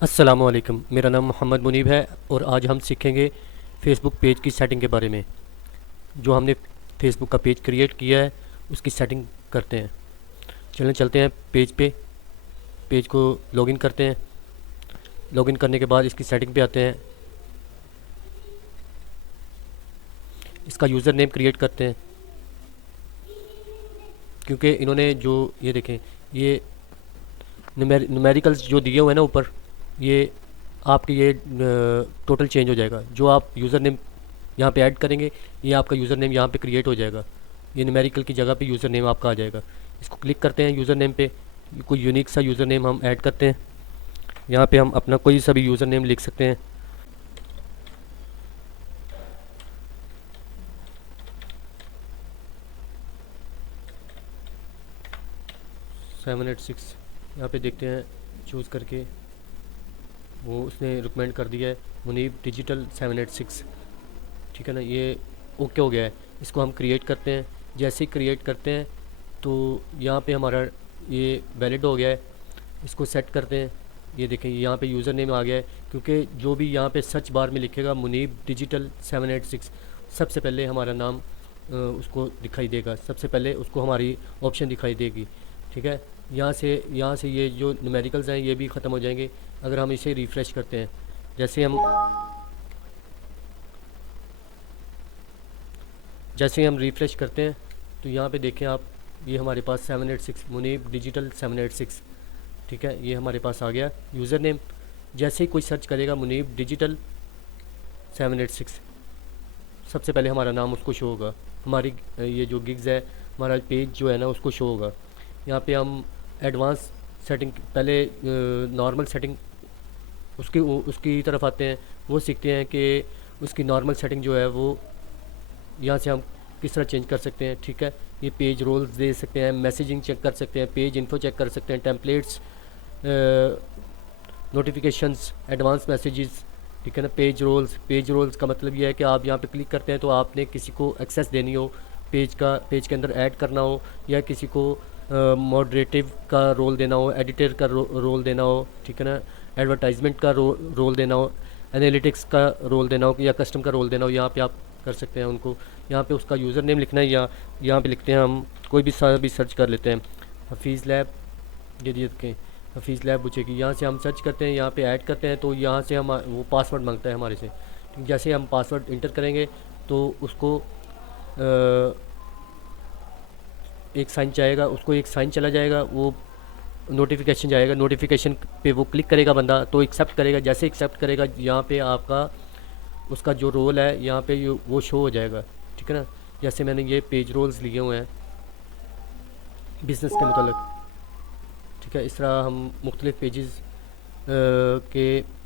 अस्सलामुअलैकुम, मेरा नाम मोहम्मद मुनीब है और आज हम सीखेंगे फ़ेसबुक पेज की सेटिंग के बारे में। जो हमने फ़ेसबुक का पेज क्रिएट किया है उसकी सेटिंग करते हैं। चलें चलते हैं पेज पे। पेज को लॉगिन करते हैं। लॉगिन करने के बाद इसकी सेटिंग पे आते हैं। इसका यूज़र नेम क्रिएट करते हैं, क्योंकि इन्होंने जो ये देखें, ये न्यूमेरिकल्स जो दिए हुए हैं ना ऊपर, ये आपके ये टोटल चेंज हो जाएगा। जो आप यूज़र नेम यहाँ पे ऐड करेंगे, ये आपका यूज़र नेम यहाँ पे क्रिएट हो जाएगा। ये न्यूमेरिकल की जगह पे यूज़र नेम आपका आ जाएगा। इसको क्लिक करते हैं यूज़र नेम पे। कोई यूनिक सा यूज़र नेम हम ऐड करते हैं। यहाँ पे हम अपना कोई सा भी यूज़र नेम लिख सकते हैं। सेवन एट सिक्स यहाँ पे देखते हैं, चूज़ करके वो उसने रिकमेंड कर दिया है मुनीब डिजिटल 786। ठीक है ना, ये ओके हो गया है। इसको हम क्रिएट करते हैं। जैसे ही क्रिएट करते हैं तो यहाँ पे हमारा ये वैलिड हो गया है। इसको सेट करते हैं। ये देखें, यहाँ पे यूज़र नेम आ गया है, क्योंकि जो भी यहाँ पे सर्च बार में लिखेगा मुनीब डिजिटल 786, सबसे पहले हमारा नाम उसको दिखाई देगा। सबसे पहले उसको हमारी ऑप्शन दिखाई देगी। ठीक है, यहाँ से ये जो न्यूमेरिकल्स हैं ये भी ख़त्म हो जाएंगे अगर हम इसे रिफ़्रेश करते हैं। जैसे हम रिफ़्रेश करते हैं तो यहाँ पे देखें आप, ये हमारे पास 786 मुनीब डिजिटल 786। ठीक है, ये हमारे पास आ गया यूज़र नेम। जैसे ही कोई सर्च करेगा मुनीब डिजिटल 786, सबसे पहले हमारा नाम उसको शो होगा। हमारी ये जो गिग्स है, हमारा पेज जो है ना उसको शो होगा। यहाँ पे हम एडवांस सेटिंग, पहले नॉर्मल सेटिंग, उसकी तरफ आते हैं। वो सीखते हैं कि उसकी नॉर्मल सेटिंग जो है वो यहाँ से हम किस तरह चेंज कर सकते हैं। ठीक है, ये पेज रोल्स दे सकते हैं, मैसेजिंग चेक कर सकते हैं, पेज इन्फो चेक कर सकते हैं, टेम्पलेट्स, नोटिफिकेशंस, एडवांस मैसेजेस। ठीक है ना, पेज रोल्स का मतलब ये है कि आप यहाँ पे क्लिक करते हैं तो आपने किसी को एक्सेस देनी हो, पेज के अंदर ऐड करना हो, या किसी को मॉडरेटिव का रोल देना हो, एडिटर का रोल देना हो। ठीक है ना, एडवर्टाइजमेंट का रोल देना हो, एनालिटिक्स का रोल देना हो, या कस्टम का रोल देना हो, यहाँ पे आप कर सकते हैं उनको। यहाँ पे उसका यूज़र नेम लिखना है, या यहाँ पे लिखते हैं हम कोई भी सर्च कर लेते हैं, हफीज़ लैब। ये देखें, हफीज़ लैब पूछेगी, यहाँ से हम सर्च करते हैं, यहाँ पे ऐड करते हैं तो यहाँ से हम वो पासवर्ड मांगता है हमारे से। जैसे हम पासवर्ड इंटर करेंगे तो उसको एक साइन चाहेगा, उसको एक साइन चला जाएगा, वो नोटिफिकेशन जाएगा। नोटिफिकेशन पे वो क्लिक करेगा बंदा तो एक्सेप्ट करेगा। जैसे एक्सेप्ट करेगा, यहाँ पे आपका उसका जो रोल है यहाँ पे वो शो हो जाएगा। ठीक है ना, जैसे मैंने ये पेज रोल्स लिए हुए हैं बिज़नेस के मतलब। ठीक है, इस तरह हम मुख्तलिफ पेजेस के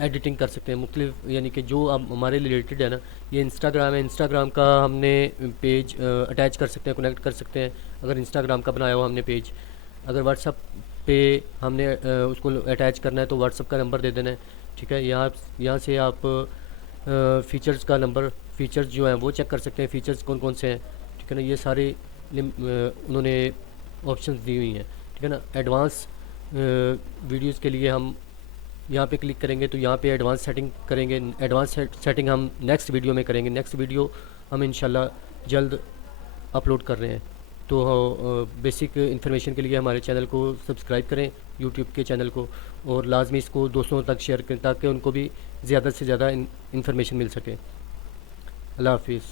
एडिटिंग कर सकते हैं, मुख्तलिफ, यानी कि जो अब हमारे रिलेटेड है ना। ये इंस्टाग्राम है, इंस्टाग्राम का हमने पेज अटैच कर सकते हैं, कनेक्ट कर सकते हैं अगर इंस्टाग्राम का बनाया हुआ हमने पेज। अगर व्हाट्सअप पे हमने उसको अटैच करना है तो व्हाट्सअप का नंबर दे देना है। ठीक है, यहाँ से आप फ़ीचर्स का नंबर, फ़ीचर्स जो हैं वो चेक कर सकते हैं, फ़ीचर्स कौन कौन से हैं। ठीक है ना, ये सारे उन्होंने ऑप्शंस दी हुई हैं। ठीक है ना, एडवांस वीडियोज़ के लिए हम यहाँ पे क्लिक करेंगे तो यहाँ पे एडवांस सेटिंग करेंगे। एडवांस सेटिंग हम नेक्स्ट वीडियो में करेंगे। नेक्स्ट वीडियो हम इंशाल्लाह जल्द अपलोड कर रहे हैं। तो बेसिक इन्फॉर्मेशन के लिए हमारे चैनल को सब्सक्राइब करें, यूट्यूब के चैनल को, और लाजमी इसको दोस्तों तक शेयर करें ताकि उनको भी ज़्यादा से ज़्यादा इन्फॉर्मेशन मिल सके। अल्लाह हाफिज़।